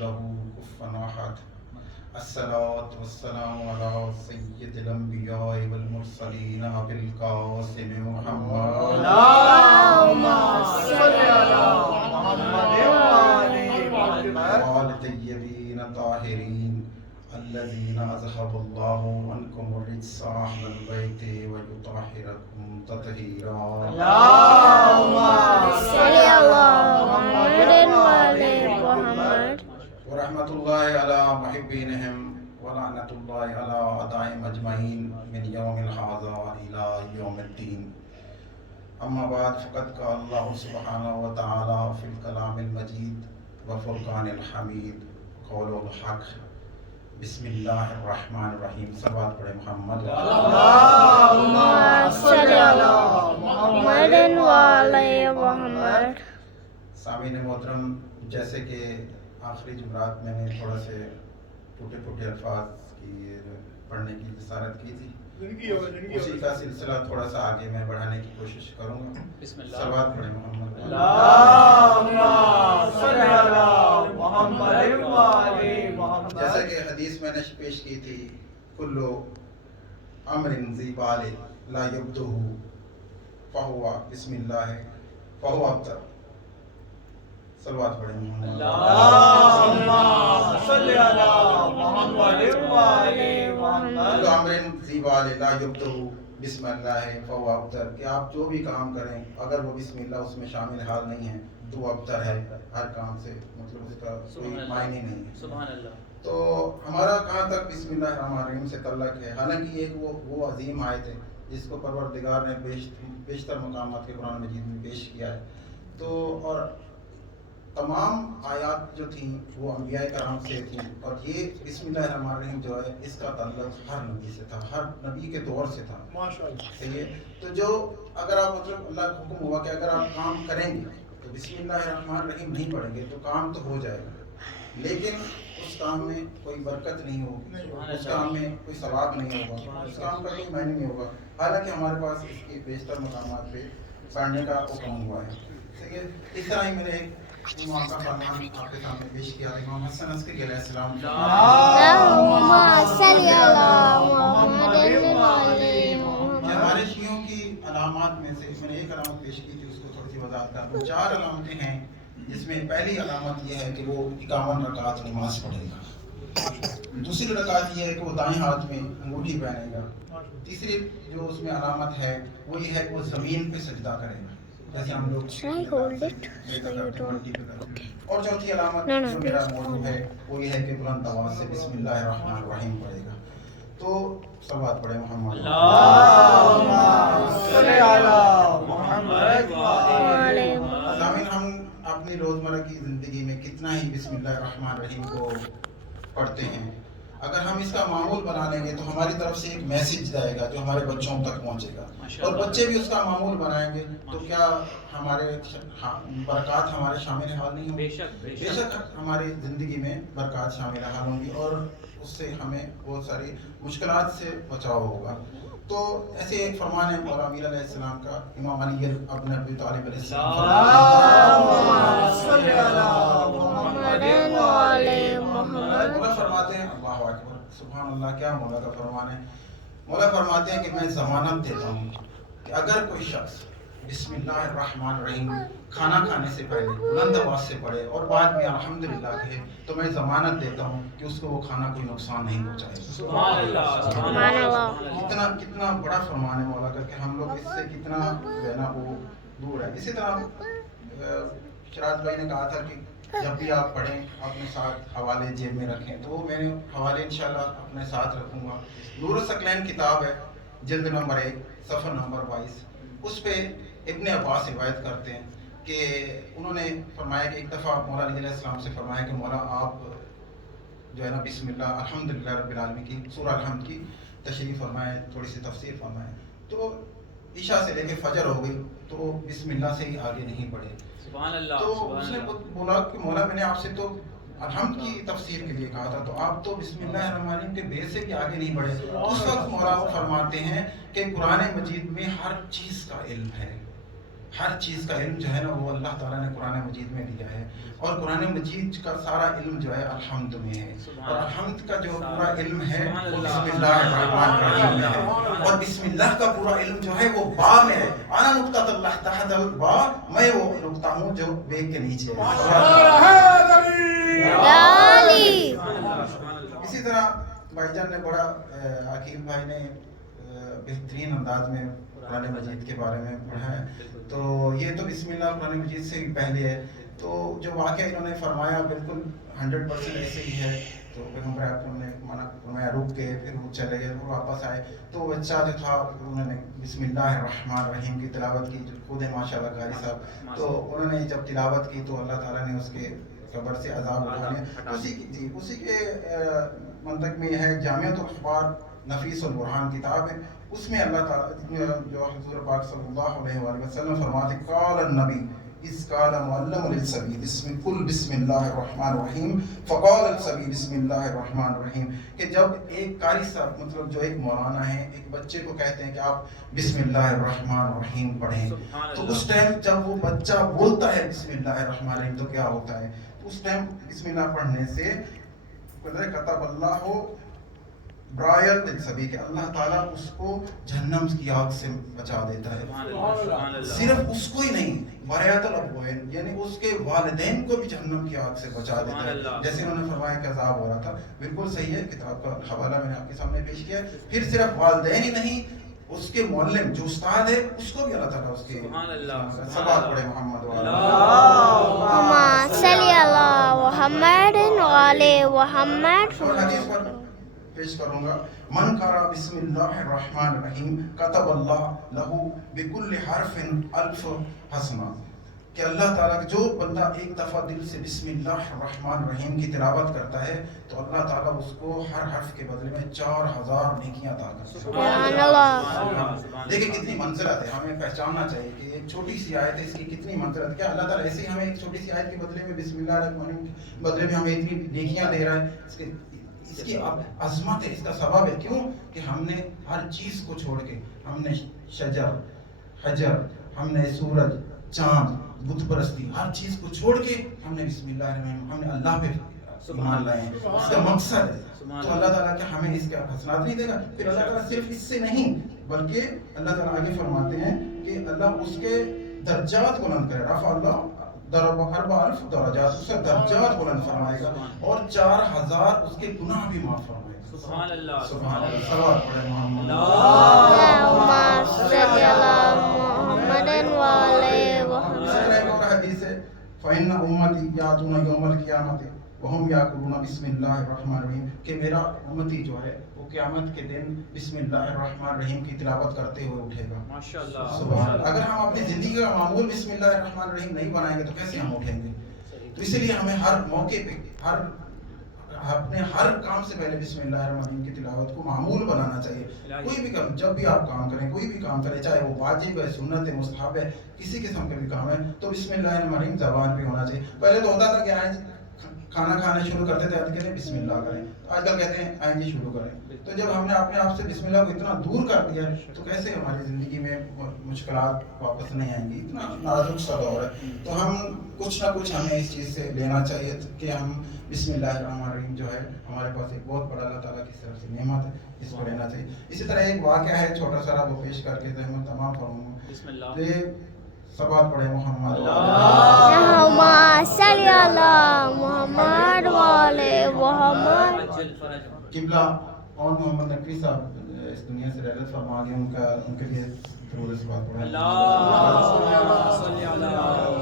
له كفوا أحد. الصلاة والسلام على سيد الأنبياء والمرسلين أبي القاسم محمد اللهم صل على محمد وآل الطيبين الطاهرين الذين أذهب الله عنكم الرجس أهل البيت ويطهركم تطهيرا. اللهم صل على محمد وعلى محمد ورحمة الله على محبينهم ولعنة الله على أعدائهم أجمعين من يوم هذا إلى يوم الدين. أما بعد فقد قال الله سبحانه وتعالى في الكلام المجيد وفرقان الحميد قول الحق. بسم الله الرحمن الرحيم. صلوات پڑھے محمد. اللهم صل على محمد وعلى محمد. سامعین محترم، جیسے کہ آخری جمعرات میں نے تھوڑا سے ٹوٹے پھوٹے الفاظ کی پڑھنے کی جسارت کی تھی، اسی کا سلسلہ تھوڑا سا آگے میں بڑھانے کی کوشش کروں گا. صلوات پڑھیں محمد. اللهم صل على محمد وعلى محمد. جیسا کہ حدیث میں نے پیش کی تھی، کلو امر ذی بال لا یبدہ فہو بسم اللہ فہو ابتر. صلوات پڑھیں محمد. اللهم صل على محمد وعلى محمد. کلو امر ذی بال لا یبدہ بسم اللہ فہو ابتر، کہ آپ جو بھی کام کریں اگر وہ بسم اللہ اس میں شامل حال نہیں ہے تو وہ ابتر ہے، ہر کام سے مطلب اس کا کوئی معنی نہیں ہے. سبحان اللہ. تو ہمارا کہاں تک بسم اللہ الرحمن الرحیم سے تعلق ہے؟ حالانکہ ایک وہ عظیم آیت ہے جس کو پروردگار نے بیشتر مقامات کے قرآن مجید میں پیش کیا ہے. تو اور تمام آیات جو تھیں وہ انبیاء کرام سے تھیں، اور یہ بسم اللہ الرحمن الرحیم جو ہے اس کا تعلق ہر نبی سے تھا، ہر نبی کے دور سے تھا. صحیح ہے. تو جو اگر آپ مطلب اللہ کا حکم ہوا کہ اگر آپ کام کریں گے تو بسم اللہ الرحمن الرحیم نہیں پڑھیں گے تو کام تو ہو جائے گا، لیکن اس کام میں کوئی برکت نہیں ہوگی، اس کام میں کوئی ثواب نہیں ہوگا، اس کام کا کوئی معنی نہیں ہوگا. حالانکہ ہمارے پاس اس کی بیشتر مقامات پہ پڑھنے کا حکم ہوا ہے. ٹھیک ہے. اس طرح ہی میں نے ایک امام کا فرمان آپ کے سامنے پیش کیا تھا، امام حسن عسکری علیہ السلام. اللهم صل على محمد وعلى محمد. ہمارے شیعوں کی علامات میں سے میں نے ایک علامت پیش کی تھی، اس کو تھوڑی سی وضاحت کر دوں. 4 علامتیں ہیں، جس میں پہلی علامت یہ ہے کہ وہ 51 رکعت نماز پڑھے گا. دوسری رکعت یہ ہے کہ وہ دائیں ہاتھ میں انگوٹھی پہنے گا. تیسری جو اس میں علامت ہے وہ یہ ہے کہ وہ زمین پہ سجدہ کرے گا، جیسے ہم لوگ. اور چوتھی علامت جو میرا موضوع ہے وہ یہ ہے کہ بلند آواز سے بسم اللہ الرحمن الرحیم پڑھے گا. تو صلوات پڑھے محمد. اللهم صل على محمد وعلى محمد. سامعین، ہم اپنی روزمرہ کی زندگی میں کتنا ہی بسم اللہ الرحمن الرحیم کو پڑھتے ہیں. اگر ہم اس کا معمول بنا لیں گے تو ہماری طرف سے ایک میسج جائے گا جو ہمارے بچوں تک پہنچے گا، اور بچے بھی اس کا معمول بنائیں گے تو کیا ہمارے برکات ہمارے شامل حال نہیں ہوں گی؟ بے شک ہماری زندگی میں برکات شامل حال ہوں گی، اور اس سے ہمیں بہت ساری مشکلات سے بچاؤ ہوگا. تو ایسے ایک فرمان ہے مولا امیر علیہ السلام کا، امام علی ابن ابی طالب علیہ السلام. اللهم صل على محمد وعلى محمد. مولا فرماتے ہیں، اللہ اکبر، سبحان اللہ، کیا مولا کا فرمان ہے. مولا فرماتے ہیں کہ میں ضمانت دیتا ہوں کہ اگر کوئی شخص بسم اللہ الرحمن الرحیم کھانا کھانے سے پہلے بلند آواز سے پڑھے اور بعد میں الحمدللہ کہے تو میں ضمانت دیتا ہوں کہ اس کو وہ کھانا کوئی نقصان نہیں پہنچائے گا. سبحان اللہ. سبحان اللہ. کتنا بڑا فرمان ہے مولا کا کہ ہم لوگ اس سے کتنا جو ہے نا وہ دور ہے. اسی طرح شراز بھائی نے کہا تھا کہ جب بھی آپ پڑھیں اپنے ساتھ حوالے جیب میں رکھیں، تو میں نے حوالے انشاءاللہ اپنے ساتھ رکھوں گا. نور الثقلین کتاب ہے، جلد نمبر 1 صفحہ نمبر 22. اس پہ ابن عباس روایت کرتے ہیں کہ انہوں نے فرمایا کہ ایک دفعہ مولا علیہ السلام سے فرمایا کہ مولا آپ جو ہے نا بسم اللہ الحمدللہ رب العالمین کی سورہ الحمد کی تشریح فرمائیں، تھوڑی سی تفسیر فرمائیں. تو عشاء سے لے کے فجر ہو گئی تو بسم اللہ سے ہی آگے نہیں بڑھے. سبحان اللہ. تو اس نے بولا کہ مولا میں نے آپ سے تو الحمد کی تفسیر کے لیے کہا تھا، تو آپ تو بسم اللہ الرحمن الرحیم کے بے سے بھی آگے نہیں بڑھے. اس وقت مولا فرماتے ہیں کہ قرآن مجید میں ہر چیز کا علم ہے، ہر چیز کا علم جو ہے نا وہ اللہ تعالیٰ نے قرآن مجید میں دیا ہے، اور قرآن مجید کا سارا علم جو ہے الحمد میں ہے، اور الحمد کا جو پورا علم ہے وہ بسم اللہ الرحمن الرحیم میں ہے، اور بسم اللہ کا پورا علم جو ہے وہ با میں ہے، انا نقطۃ اللہ تحت البا، میں وہ نقطہ ہوں جو بے کے نیچے ہے۔ اسی طرح بھائی جان نے بڑا عقیل بھائی نے بہترین انداز میں قرآن مجید کے بارے میں پڑھا ہے، تو یہ تو بسم اللہ قرآن مجید سے بھی پہلے ہے، تو جو واقعہ انہوں نے فرمایا بالکل 100% ایسے ہی ہے۔ تو پیغمبر اکرم نے منع فرمایا، رک گئے، پھر وہ چلے گئے، وہ واپس آئے، تو بچہ جو تھا انہوں نے بسم اللہ الرحمن الرحیم کی تلاوت کی، جو خود ہے ماشاء اللہ قاری صاحب، تو انہوں نے جب تلاوت کی تو اللہ تعالیٰ نے اس کے قبر سے عذاب اٹھانے، اسی کے منطق میں ہے جامعۃ الاخبار نفیس البرہان کتاب ہے، اس میں اللہ تعالیٰ جو حضور پاک صلی اللہ علیہ وآلہ وسلم فرماتے قال النبی اس قال معلم للصبی بسم اللہ الرحمن الرحیم فقال الصبی بسم اللہ الرحمن الرحیم، کہ جب ایک قاری صاحب مطلب جو ایک مولانا ہے ایک بچے کو کہتے ہیں کہ آپ بسم اللہ الرحمن الرحیم پڑھیں، تو اس ٹائم جب وہ بچہ بولتا ہے بسم اللہ الرحمن الرحیم تو کیا ہوتا ہے، اس ٹائم بسم اللہ پڑھنے سے کتب اللہ برائل للصبی، کہ اللہ تعالیٰ اس کو جہنم کی آگ سے بچا دیتا ہے، صرف اس کو ہی نہیں برایت الابوین یعنی اس کے والدین کو بھی جہنم کی آگ سے بچا دیتا ہے، جیسے انہوں نے فرمایا کہ عذاب ہو رہا تھا، بالکل صحیح ہے، کتاب کا حوالہ میں نے آپ کے سامنے پیش کیا ہے۔ پھر صرف والدین ہی نہیں، اس کے معلم جو استاد ہے اس کو بھی اللہ تعالیٰ اس کے صلوات پڑھے محمد اللہم صلی علی محمد وعلی محمد۔ اور حدیث پر پیش کروں گا، من قرأ بسم اللہ الرحمن الرحیم کتب اللہ لہ بکل حرف 1000 حسنہ، کہ اللہ تعالیٰ جو بندہ ایک دفعہ دل سے بسم اللہ الرحمن الرحیم کی تلاوت کرتا ہے تو اللہ تعالیٰ اس کو ہر حرف کے بدلے میں 4000 نیکیاں عطا کرتا ہے۔ سبحان اللہ۔ دیکھیں کتنی منزلت ہے، ہمیں پہچاننا چاہیے کہ ایک چھوٹی سی آیت ہے، اس کی کتنی منزلت، کیا اللہ تعالیٰ ایسے ہی ہمیں ایک چھوٹی سی آیت کے بدلے میں بسم اللہ الرحمن الرحیم کے بدلے میں ہمیں اتنی نیکیاں دے رہا ہے، اس کی عظمت ہے، اس کا سبب ہے، کیوں کہ ہم نے ہر چیز کو چھوڑ کے، ہم نے شجر حجر، ہم نے سورج چاند بت پرستی ہر چیز کو چھوڑ کے ہم نے بسم اللہ الرحمن الرحیم، ہم نے اللہ پہ ایمان لائے ہیں، اس کا مقصد ہے، تو اللہ تعالیٰ کیا ہمیں اس کے حسنات نہیں دے گا؟ پھر اللہ تعالیٰ صرف اس سے نہیں بلکہ اللہ تعالیٰ آگے فرماتے ہیں کہ اللہ اس کے درجات بلند کرے، رفع اللہ ضرب 4000 درجات، اس کا درجات بلند فرمائے گا، اور 4000 اس کے گناہ بھی معاف فرمائے گا۔ سبحان اللہ، سبحان اللہ، صلوات پڑھے محمد۔ اللہم صلی علی محمد وعلی محمد۔ ایک اور حدیث ہے، فإن أمتي يأتون يوم القيامة وهم يقولون بسم اللہ الرحمن الرحیم، کہ میرا امتی جو ہے وہ قیامت کے دن بسم اللہ الرحمن الرحیم کی تلاوت کرتے ہوئے اٹھے گا۔ ماشاءاللہ، سبحان اللہ۔ اگر ہم اپنی زندگی کا معمول بسم اللہ الرحمن الرحیم نہیں بنائیں گے تو کیسے ہم اٹھیں گے؟ تو اسی لیے ہمیں ہر موقع پہ اپنے ہر کام سے پہلے بسم اللہ الرحمن الرحیم کی تلاوت کو معمول بنانا چاہیے۔ کوئی بھی کام، جب بھی آپ کام کریں، کوئی بھی کام کریں، چاہے وہ واجب ہے، سنت ہے، مستحب ہے، کسی قسم کا بھی کام ہے، تو بسم اللہ الرحمن الرحیم زبان پہ ہونا چاہیے۔ پہلے تو ہوتا تھا کہ آج کھانا کھانا شروع کرتے تھے کہتے ہیں بسم اللہ کریں، آج کل کہتے ہیں آئیں جی شروع کریں۔ تو جب ہم نے اپنے آپ سے بسم اللہ کو اتنا دور کر دیا تو کیسے ہماری زندگی میں مشکلات واپس نہیں آئیں گی؟ اتنا نازک سا دور ہے، تو ہم کچھ نہ کچھ ہمیں اس چیز سے لینا چاہیے کہ ہم بسم اللہ الرحمن الرحیم جو ہے ہمارے پاس ایک بہت بڑا اللہ تعالیٰ کی طرف سے نعمت ہے، اس کو لینا چاہیے۔ اسی طرح ایک واقعہ ہے چھوٹا سا، وہ پیش کر کے میں تمام فرماؤں گا۔ بسم اللہ، صلوات پڑھے محمد۔ اللہم صلی علی محمد وعلی محمد۔ قبلہ اور محمد نقوی صاحب اس دنیا سے رحلت فرما گئے، ان کے لیے درود صلوات پڑھیں۔ اللہ صلی علی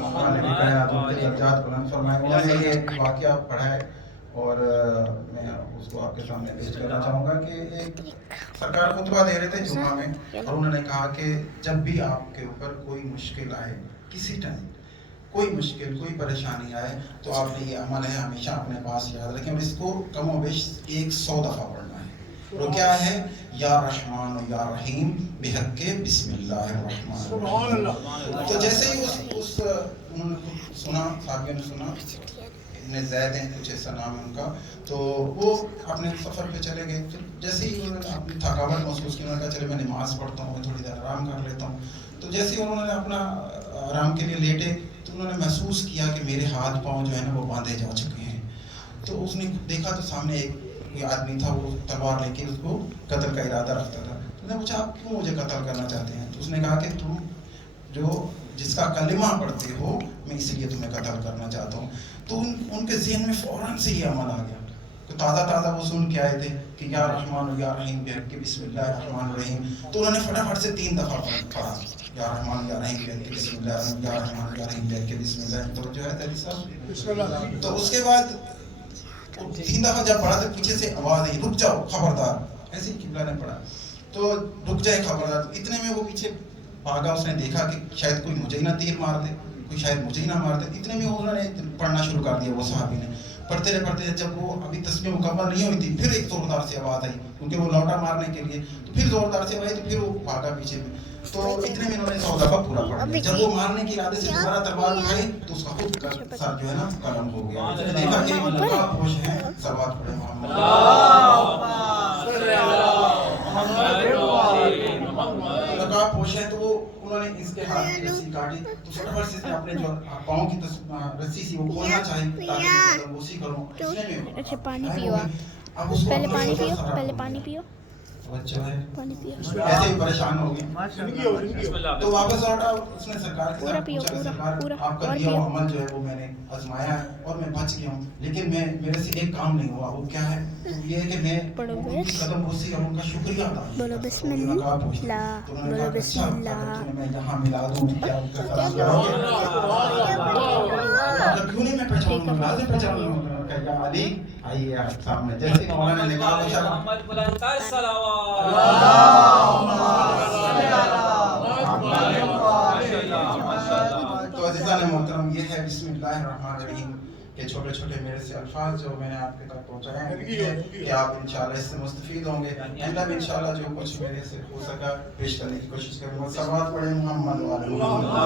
محمد، درجات بلند فرمائے۔ انہوں نے یہ واقعہ پڑھا ہے اور میں اس کو آپ کے سامنے پیش کرنا چاہوں گا کہ ایک سرکار خطبہ دے رہے تھے جمعہ میں، اور انہوں نے کہا کہ جب بھی آپ کے اوپر کوئی مشکل آئے، کسی ٹائم کوئی مشکل، کوئی پریشانی آئے، تو آپ نے یہ عمل ہے ہمیشہ اپنے پاس یاد رکھیں، اور اس کو کم و بیش 100 دفعہ پڑھنا ہے۔ وہ کیا ہے؟ یا رحمان و یا رحیم بحق بسم اللہ الرحمن الرحیم۔ تو جیسے ہی انہوں نے سنا، صحابیوں نے سنا، ابن زید ہیں کچھ ایسا نام ہے ان کا، تو وہ اپنے سفر پہ چلے گئے۔ جیسے ہی انہوں نے اپنی تھکاوٹ محسوس کی، انہوں نے کہا چلے میں نماز پڑھتا ہوں، میں تھوڑی دیر آرام کر لیتا ہوں۔ تو جیسے ہی انہوں نے اپنا آرام کے لیے لیٹے تو انہوں نے محسوس کیا کہ میرے ہاتھ پاؤں جو ہے نا وہ باندھے جا چکے ہیں. تو اس نے دیکھا تو سامنے ایک کوئی آدمی تھا, وہ تلوار لے کے اس کو قتل کا ارادہ رکھتا تھا. تو نے پوچھا آپ کیوں مجھے قتل کرنا چاہتے ہیں؟ تو اس نے کہا کہ تم جو جس کا کلمہ پڑھتے ہو میں اس لیے تمہیں قتل کرنا چاہتا ہوں. تو ان کے ذہن میں فوراً سے یہ عمل آ گیا. تو تازہ وہ سن کے آئے تھے کہ یا رحمان یا رحیم بحق کے بسم اللہ الرحمن الرحیم. تو انہوں نے فٹافٹ سے 3 دفعہ پڑھا یا رحمان یا رحیم بحق کے بسم اللہ یا رحمان یا رحیم بحق کے بسم اللہ. تو جو ہے تیری صاحب, تو اس کے بعد 3 دفعہ جب پڑھا تو پیچھے سے آواز آئی رک جاؤ خبردار. ایسے ہی قبلہ نے پڑھا تو رک جائے خبردار. اتنے میں وہ پیچھے بھاگا, اس نے دیکھا کہ شاید کوئی مجھے ہی نہ تیر مار دے, کوئی شاید مجھے ہی نہ مار دے. اتنے میں انہوں نے پڑھنا شروع کر دیا. وہ صحابی نے پڑھتے رہے جب وہ ابھی تسبیح مکمل نہیں ہوئی تھی, پھر ایک زوردار سے آواز آئی کیونکہ وہ لوٹا مارنے کے لیے. تو پھر زوردار سے آئی تو پھر وہ بھاگا پیچھے میں. تو اتنے میں انہوں نے 100 دفعہ پورا پڑھ لیا. جب وہ مارنے کے ارادے سے دوبارہ تلوار اٹھائی تو اس کا خود سر جو ہے نا قلم ہو گیا. دیکھا کہ نقاب پوش ہیں, صلوات پڑھیں محمد. نقاب پوش ہے تو وہ انہوں نے اس کے ہاتھ کی رسی کاٹی تو فٹافٹ سے اپنے جو پاؤں کی رسی سی وہ کھولنا چاہی تاکہ اسی کروں. اچھا پانی پیو, پہلے پانی پیو, پہلے پانی پیو, پانی پیو. ایسے ہی پریشان ہو گئے تو واپس لوٹا. اس نے سرکار کے ساتھ پوچھا کہ سرکار آپ کا دیا ہوا عمل جو ہے وہ میں نے آزمایا ہے اور میں بچ گیا ہوں, لیکن میرے سے ایک کام نہیں ہوا. وہ کیا ہے؟ یہ ہے کہ میں قدم بوسی اور ان کا شکریہ ادا کروں. بولو بسم اللہ, بولو بسم اللہ. میں یہاں ملا دوں کیا کیوں نہیں میں پہچانوں گا, لازم پہچانوں گا. یا علی آئیے آپ سامنے. جیسے مولانا نے کہا محمد بلند کر تو عزیزان محترم یہ ہے بسم اللہ الرحمن الرحیم کے چھوٹے چھوٹے میرے سے الفاظ جو میں نے آپ کے تک پہنچائے ہیں کہ آپ انشاءاللہ اس سے مستفید ہوں گے. آئندہ بھی انشاءاللہ جو کچھ میرے سے ہو سکا پیش کرنے کی کوشش کروں گا. صلوات پڑھیں محمد وعلی محمد.